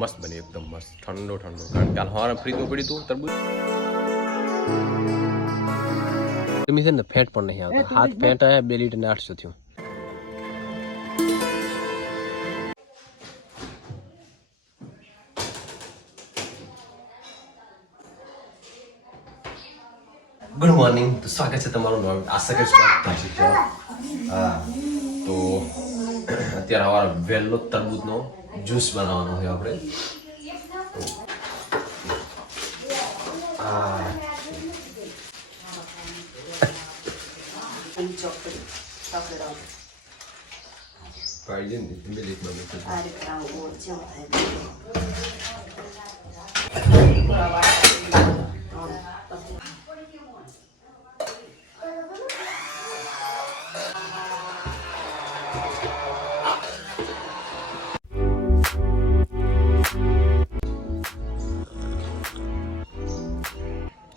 મસ્ત બની એકદમ મસ્ત ઠંડો ઠંડો કારણ કે હવારે ફ્રીજમાં પડ્યું હતું તરબૂચ ગરમી છે ને ફેટ પણ નહીં આવતા હાથ ફેટ આવ્યા 2 લીટર ને 800 થયું ગુડ મોર્નિંગ તો સ્વાગત છે તમારું આશા કરીશ હા તો અત્યારે હવારે વહેલો તરબૂચનો જ્યુસ બનાવવાનો છે આપણે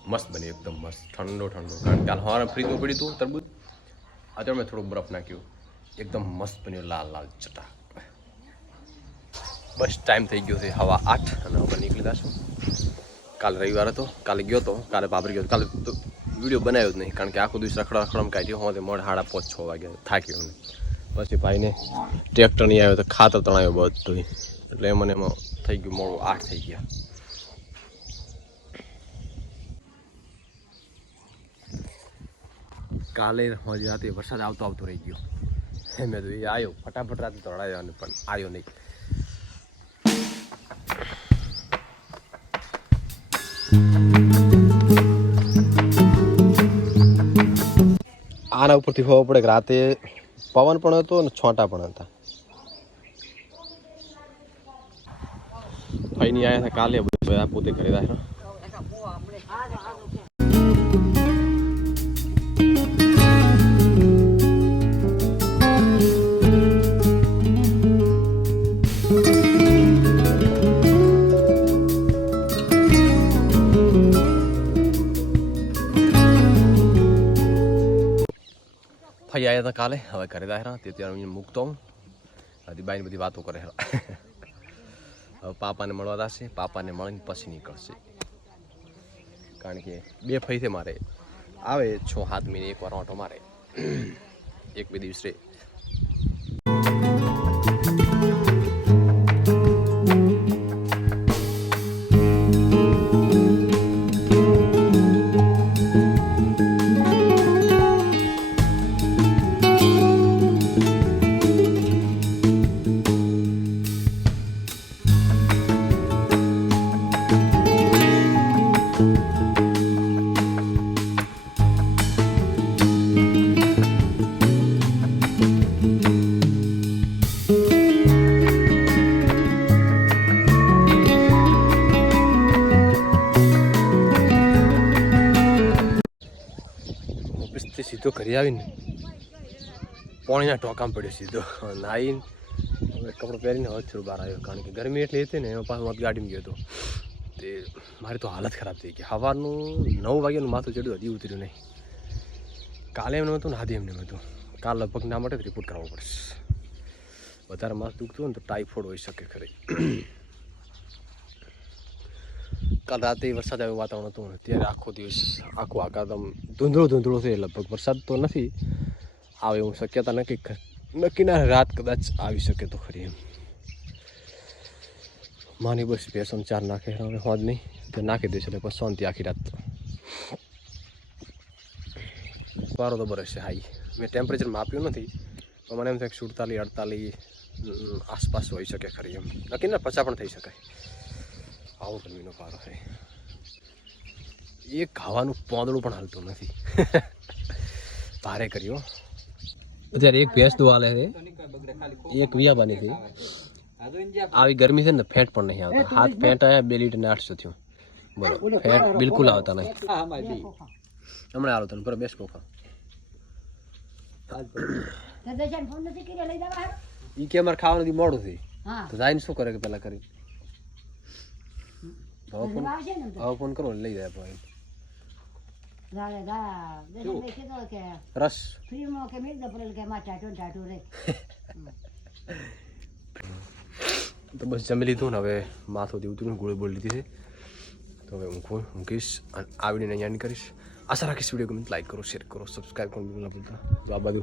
મસ્ત બની એકદમ મસ્ત ઠંડો ઠંડો કારણ કે હવારે ફ્રીજમાં પડ્યું હતું તરબૂચ અત્યારે મેં થોડું બરફ નાખ્યું એકદમ મસ્ત બન્યું લાલ લાલ ચટા બસ ટાઈમ થઈ ગયો છે 8:30 અને હવે નીકળી જશું કાલે રવિવાર હતો કાલે ગયો હતો કાલે બાબર ગયો કાલે તો વિડીયો બનાવ્યો જ નહીં કારણ કે આખો દિવસ રખડમ કાઢ્યો હોતે મોડ 5:30 6 વાગ્યા થાક્યો અમને પછી ભાઈને ટ્રેક્ટર નહીં આવ્યો તો ખાતર તણાયો બધું એટલે મને એમાં થઈ ગયું મોડું 8 થઈ ગયા કાલે હજી રાતે વરસાદ આવતો રહી ગયો મેં તો એ આવ્યો ફટાફટ રાતે તળાયો અને પણ આવ્યો નહીં આના ઉપરથી ખબર પડે કે રાતે પવન પણ હતો અને છોટા પણ હતા ભાઈની આવ્યા હતા કાલે બધા પોતે ઘરે રહ્યા ભાઈ આવ્યા હતા કાલે હવે ઘરે રહ્યા તે ત્યારે મૂકતો હું બાઈને બધી વાતો કરે હવે પાપાને મળવા જશે પાપાને મળીને પછી નીકળશે કારણ કે 2 ફઈ છે મારે આવે 6-7 મહિને એકવાર ઓટો મારે 1-2 દિવસ રે સીધો ઘરે આવીને પાણીના ટોકામાં પડ્યો સીધો નાહીને હવે કપડું પહેરીને હવે થોડું બહાર આવ્યો કારણ કે ગરમી એટલી હતી ને એમાં પાછું ગાડીમાં ગયો હતો તે મારી તો હાલત ખરાબ થઈ ગઈ સવારનું 9 વાગ્યાનું માથું ચડ્યું હજી ઉતર્યું નહીં કાલે એમને હતું ને આજે એમને હતું કાલ લગભગ ના માટે રિપોર્ટ કરાવવો પડશે વધારે માથું દુખતું હોય ને તો ટાઈફોઇડ હોઈ શકે ખરી કાલ રાતે વરસાદ આવ્યો વાતાવરણ હતું અત્યારે આખો દિવસ આખું આકાશ ધૂંધળો છે લગભગ વરસાદ તો નથી આવે એવું શક્યતા નક્કીના રાત કદાચ આવી શકે તો ખરી એમ માની બસ ભેંસોને 4 નાખે હવે હોજ નહીં તો નાખી દેશે એટલે પછી શાંતિ આખી રાત પારો તો બરસ છે હાઈ મેં ટેમ્પરેચર માપ્યું નથી તો મને એમ થાય 47-48 આસપાસ હોઈ શકે ખરી એમ નક્કી ના 50 પણ થઈ શકાય આવો ગરમીનો પારો છે એક ખાવાનું પોંદડું પણ હાલતું નથી ભારે કર્યો અત્યારે એક ભેંસ દોવા લે છે એક વિયાબાની છે આવી ગરમી છે ને ફેટ પણ નહીં આવતા હાથ ફેટ આવ્યા 2 લીટર ને 800 થયું બોલો ફેટ બિલકુલ આવતા નહીં હમણાં આલો તને પર બેસ કોખા ઈ કે મારે ખાવાનું મોડું થઈ તો જાઈને શું કરે કે પેલા કરી ફોન કરો લઈ જાય ભાઈ રસ તો બસ જમી લીધું ને હવે માથું ઉતર્યું ગોળી બોલી લીધી છે તો હવે ઊંઘીશ અને આ વિડીયોને અહીંયા કરીશ. આશા રાખીશ વિડીયો ગમે લાઈક કરો, શેર કરો, સબસ્ક્રાઈબ કરો ના ભૂલતા. તો આ બાજુ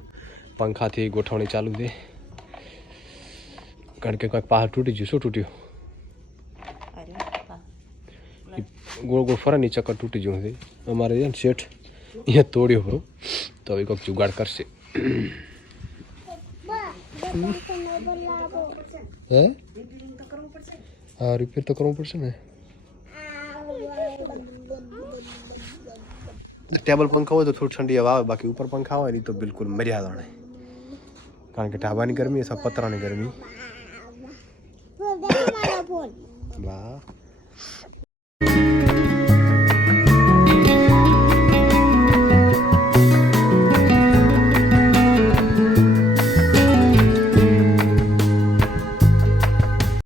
પંખાથી ગોઠવણી ચાલુ છે કારણ કે કંઈક પહાડ તૂટી ગયું. શું તૂટ્યું? ગોળ ગોળ ફરે ની ચક્કર તૂટી ગયું છે અમારે છે ને શેઠ અહીંયા તોડ્યો ખરો તો હવે કોઈક જુગાડ કરશે. હે હા રિપેર તો કરવું પડશે ને. ટેબલ પંખા હોય તો થોડી ઠંડી હવા આવે, બાકી ઉપર પંખા હોય ને તો બિલકુલ મર્યાદા નહીં કારણ કે ઢાબાની ગરમી અથવા પતરાની ગરમી. વાહ